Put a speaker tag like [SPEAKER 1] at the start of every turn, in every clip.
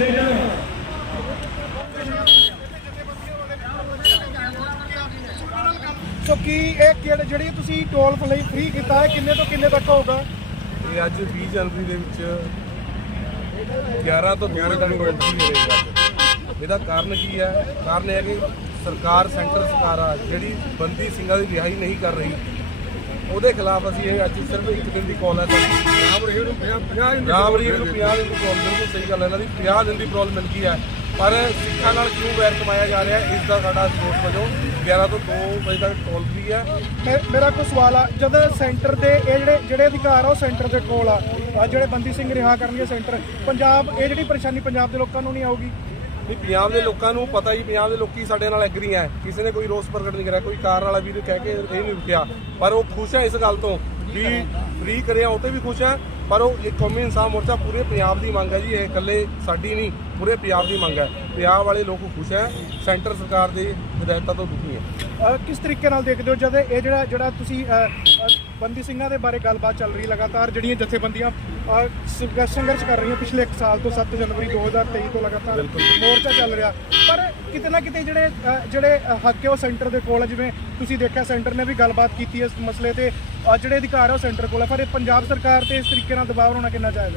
[SPEAKER 1] ਸੋ ਕੀ ਇਹ ਜਿਹੜੀ ਤੁਸੀਂ ਟੋਲ ਲਈ ਫ੍ਰੀ ਕੀਤਾ ਹੈ ਕਿੰਨੇ ਤੋਂ ਕਿੰਨੇ ਤੱਕ ਹੋਊਗਾ?
[SPEAKER 2] ਇਹ ਅੱਜ 20 ਜਨਵਰੀ ਦੇ ਵਿੱਚ 11 ਤੋਂ 2 ਵਜੇ ਤੱਕ ਟੋਲ ਫ੍ਰੀ ਰਹੇਗਾ। ਇਹਦਾ ਕਾਰਨ ਕੀ ਹੈ? ਕਾਰਨ ਇਹ ਹੈ ਕਿ ਸਰਕਾਰ, ਸੈਂਟਰ ਸਰਕਾਰ ਆ ਜਿਹੜੀ ਬੰਦੀ ਸਿੰਘਾਂ ਦੀ ਰਿਹਾਈ ਨਹੀਂ ਕਰ ਰਹੀ, ਉਹਦੇ ਖਿਲਾਫ ਅਸੀਂ ਇਹ ਅੱਜ ਸਿਰਫ ਇੱਕ ਦਿਨ ਦੀ ਕਾਲ ਹੈ ਸਾਡੀ। ਰਾਮ ਰਹੀਮ ਨੂੰ 50 ਦਿਨ ਦੀ ਕਾਲ, ਬਿਲਕੁਲ ਸਹੀ ਗੱਲ ਹੈ। ਇਹਨਾਂ ਦੀ 50 ਦਿਨ ਦੀ ਕਾਲ ਮਿਲ ਗਈ ਹੈ, ਪਰ ਸਿੱਖਾਂ ਨਾਲ ਕਿਉਂ ਵੈਰ ਕਮਾਇਆ ਜਾ ਰਿਹਾ ਹੈ, ਇਸ ਦਾ ਸਾਡਾ ਸੋਚ ਵਜੋਂ 11 ਤੋਂ 2 ਵਜੇ ਤੱਕ ਟੋਲ ਫ੍ਰੀ ਹੈ।
[SPEAKER 1] ਮੇਰਾ ਕੋਈ ਸਵਾਲ ਆ, ਜਦ ਸੈਂਟਰ ਦੇ ਇਹ ਜਿਹੜੇ ਅਧਿਕਾਰ ਆ ਉਹ ਸੈਂਟਰ ਦੇ ਕੋਲ ਆ, ਜਿਹੜੇ ਬੰਦੀ ਸਿੰਘ ਰਿਹਾ ਕਰਨਗੇ ਸੈਂਟਰ, ਪੰਜਾਬ ਇਹ ਜਿਹੜੀ ਪਰੇਸ਼ਾਨੀ ਪੰਜਾਬ ਦੇ ਲੋਕਾਂ ਨੂੰ ਨਹੀਂ ਆਊਗੀ?
[SPEAKER 2] ਨਹੀਂ, ਪੰਜਾਬ ਦੇ ਲੋਕਾਂ ਨੂੰ ਪਤਾ ਹੀ, ਪੰਜਾਬ ਦੇ ਲੋਕੀ ਸਾਡੇ ਨਾਲ ਐਗਰੀ ਹੈ, ਕਿਸੇ ਨੇ ਕੋਈ ਰੋਸ ਪ੍ਰਗਟ ਨਹੀਂ ਕਰਿਆ, ਕੋਈ ਕਾਰ ਵਾਲਾ ਵੀ ਕਹਿ ਕੇ ਇਹ ਨਹੀਂ ਰੁਕਿਆ, ਪਰ ਉਹ ਖੁਸ਼ ਹੈ ਇਸ ਗੱਲ ਤੋਂ ਵੀ ਫ੍ਰੀ ਕਰਿਆ, ਉਹ ਤੇ ਵੀ ਖੁਸ਼ ਹੈ। ਪਰ ਉਹ ਇਹ ਕੌਮੀ ਇਨਸਾਫ ਮੋਰਚਾ ਪੂਰੇ ਪੰਜਾਬ ਦੀ ਮੰਗ ਹੈ ਜੀ, ਇਹ ਇਕੱਲੇ ਸਾਡੀ ਨਹੀਂ, ਪੂਰੇ ਪੰਜਾਬ ਦੀ ਮੰਗ ਹੈ। ਪੰਜਾਬ ਵਾਲੇ ਲੋਕ ਖੁਸ਼ ਹੈ, ਸੈਂਟਰ ਸਰਕਾਰ ਦੀ ਹਦਾਇਤਾਂ ਤੋਂ ਦੁਖੀ ਹੈ।
[SPEAKER 1] ਕਿਸ ਤਰੀਕੇ ਨਾਲ ਦੇਖਦੇ ਹੋ ਜਦ ਇਹ ਜਿਹੜਾ ਤੁਸੀਂ ਬੰਦੀ ਸਿੰਘਾਂ ਦੇ ਬਾਰੇ ਗੱਲਬਾਤ ਚੱਲ ਰਹੀ, ਲਗਾਤਾਰ ਜਿਹੜੀਆਂ ਜਥੇਬੰਦੀਆਂ ਸੰਘਰਸ਼ ਕਰ ਰਹੀਆਂ ਪਿਛਲੇ 1 ਸਾਲ ਤੋਂ 7 ਜਨਵਰੀ 2023 ਤੋਂ ਲਗਾਤਾਰ ਮੋਰਚਾ ਚੱਲ ਰਿਹਾ, ਪਰ ਕਿਤੇ ਨਾ ਕਿਤੇ ਜਿਹੜੇ ਹੱਕ ਹੈ ਉਹ ਸੈਂਟਰ ਦੇ ਕੋਲ ਹੈ। ਜਿਵੇਂ ਤੁਸੀਂ ਦੇਖਿਆ ਸੈਂਟਰ ਨੇ ਵੀ ਗੱਲਬਾਤ ਕੀਤੀ ਹੈ ਇਸ ਮਸਲੇ ਤੇ, ਜਿਹੜੇ ਅਧਿਕਾਰ ਹੈ ਉਹ ਸੈਂਟਰ ਕੋਲ ਹੈ, ਪਰ ਇਹ ਪੰਜਾਬ ਸਰਕਾਰ ਤੇ ਇਸ ਤਰੀਕੇ ਨਾਲ ਦਬਾਅ ਹੋਣਾ ਕਿੰਨਾ ਚਾਹੀਦਾ?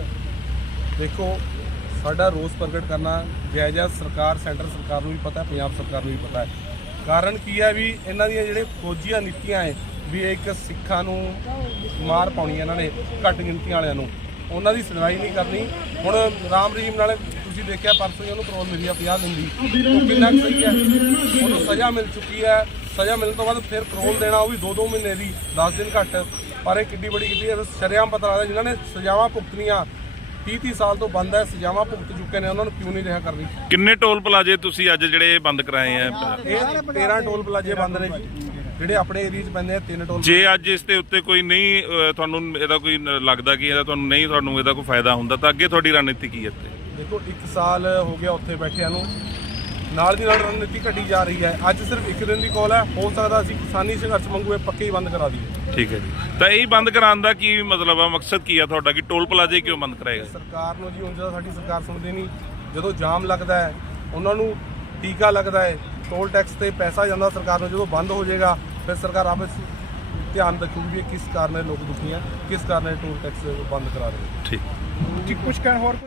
[SPEAKER 2] ਦੇਖੋ, ਸਾਡਾ ਰੋਸ ਪ੍ਰਗਟ ਕਰਨਾ ਜਾਇਜ਼ ਹੈ। ਸਰਕਾਰ, ਸੈਂਟਰ ਸਰਕਾਰ ਨੂੰ ਵੀ ਪਤਾ ਹੈ, ਪੰਜਾਬ ਸਰਕਾਰ ਨੂੰ ਵੀ ਪਤਾ ਹੈ। ਕਾਰਨ ਕੀ ਹੈ ਵੀ ਇਹਨਾਂ ਦੀਆਂ ਜਿਹੜੇ ਫੌਜੀਆਂ ਨੀਤੀਆਂ ਹੈ ਵੀ ਇੱਕ ਸਿੱਖਾਂ ਨੂੰ ਮਾਰ ਪਾਉਣੀ ਇਹਨਾਂ ਨੇ, ਘੱਟ ਗਿਣਤੀਆਂ ਵਾਲਿਆਂ ਨੂੰ, ਉਹਨਾਂ ਦੀ ਸੁਣਵਾਈ ਨਹੀਂ ਕਰਨੀ। ਹੁਣ ਰਾਮ ਰਹੀਮ ਨਾਲ ਤੁਸੀਂ ਦੇਖਿਆ ਪਰਸੋਂ ਹੀ ਉਹਨੂੰ ਪੈਰੋਲ ਮਿਲੀ ਆ 50 ਦਿਨ ਦੀ, ਉਹ ਕਿੰਨਾ ਸਹੀ ਹੈ। ਉਹਨੂੰ ਸਜ਼ਾ ਮਿਲ ਚੁੱਕੀ ਹੈ, ਸਜ਼ਾ ਮਿਲਣ ਤੋਂ ਬਾਅਦ ਫਿਰ ਪੈਰੋਲ ਦੇਣਾ ਉਹ ਵੀ 2-2 ਮਹੀਨੇ ਦੀ, 10 ਦਿਨ ਘੱਟ, ਪਰ ਇਹ ਕਿੱਡੀ ਬੜੀ ਕੀਤੀ ਹੈ। ਸ਼ਰੇਆਮ ਪਤਾ ਲੱਗਦਾ ਜਿਨ੍ਹਾਂ ਨੇ ਸਜ਼ਾਵਾਂ ਭੁਗਤਣੀਆਂ 30 ਸਾਲ ਤੋਂ ਬੰਦ ਹੈ, ਸਜ਼ਾਵਾਂ ਭੁਗਤ ਚੁੱਕੇ ਨੇ, ਉਹਨਾਂ ਨੂੰ ਕਿਉਂ ਨਹੀਂ ਰਿਹਾ ਕਰਨੀ।
[SPEAKER 3] ਕਿੰਨੇ ਟੋਲ ਪਲਾਜ਼ੇ ਤੁਸੀਂ ਅੱਜ ਜਿਹੜੇ ਬੰਦ ਕਰਾਏ ਆ?
[SPEAKER 2] ਇਹ 13 ਟੋਲ ਪਲਾਜ਼ੇ ਬੰਦ ਨੇ ਜੀ, ਜਿਹੜੇ ਆਪਣੇ ਏਰੀਆ 'ਚ ਪੈਂਦੇ ਆ। 3 ਟੋਲ।
[SPEAKER 3] ਜੇ ਅੱਜ ਇਸ ਦੇ ਉੱਤੇ ਕੋਈ ਨਹੀਂ ਤੁਹਾਨੂੰ ਇਹਦਾ ਕੋਈ ਲੱਗਦਾ ਕਿ ਤੁਹਾਨੂੰ ਇਹਦਾ ਕੋਈ ਫਾਇਦਾ ਹੁੰਦਾ, ਤਾਂ ਅੱਗੇ ਤੁਹਾਡੀ ਰਣਨੀਤੀ ਕੀ ਹੈ?
[SPEAKER 2] ਦੇਖੋ, 1 ਸਾਲ ਹੋ ਗਿਆ ਉੱਥੇ ਬੈਠਿਆਂ ਨੂੰ, ਨਾਲ ਦੀ ਨਾਲ ਰਣਨੀਤੀ ਘਟੀ ਜਾ ਰਹੀ ਹੈ। ਅੱਜ ਸਿਰਫ 1 ਦਿਨ ਦੀ ਕਾਲ ਹੈ, ਹੋ ਸਕਦਾ ਅਸੀਂ ਕਿਸਾਨੀ ਸੰਘਰਸ਼ ਵਾਂਗੂ ਇਹ ਪੱਕੇ ਹੀ ਬੰਦ ਕਰਾ ਦਈਏ।
[SPEAKER 3] ਠੀਕ ਹੈ ਜੀ, ਤਾਂ ਇਹ ਬੰਦ ਕਰਾਉਣ ਦਾ ਕੀ ਮਤਲਬ ਆ, ਮਕਸਦ ਕੀ ਆ ਤੁਹਾਡਾ, ਕਿ ਟੋਲ ਪਲਾਜ਼ੇ ਕਿਉਂ ਬੰਦ ਕਰਾਏਗਾ?
[SPEAKER 2] ਸਰਕਾਰ ਨੂੰ ਜੀ, ਹੁਣ ਜਦੋਂ ਸਾਡੀ ਸਰਕਾਰ ਸੁਣਦੀ ਨਹੀਂ, ਜਦੋਂ ਜਾਮ ਲੱਗਦਾ ਹੈ ਉਹਨਾਂ ਨੂੰ ਟੀਕਾ ਲੱਗਦਾ ਹੈ, ਟੋਲ ਟੈਕਸ ਤੇ ਪੈਸਾ ਜਾਂਦਾ ਸਰਕਾਰ ਨੂੰ, ਜਦੋਂ ਬੰਦ ਹੋ ਜਾਏਗਾ ਫਿਰ ਸਰਕਾਰ ਆਪਸ ਧਿਆਨ ਰੱਖੂਗੀ ਕਿਸ ਕਾਰਨ ਲੋਕ ਦੁਖੀ ਹੈ, ਕਿਸ ਕਾਰਨ ਟੋਲ ਟੈਕਸ ਬੰਦ ਕਰਾ ਰਹੇ।
[SPEAKER 3] ਠੀਕ
[SPEAKER 1] ਕੁਝ ਕਹਿਣ ਹੋਰ?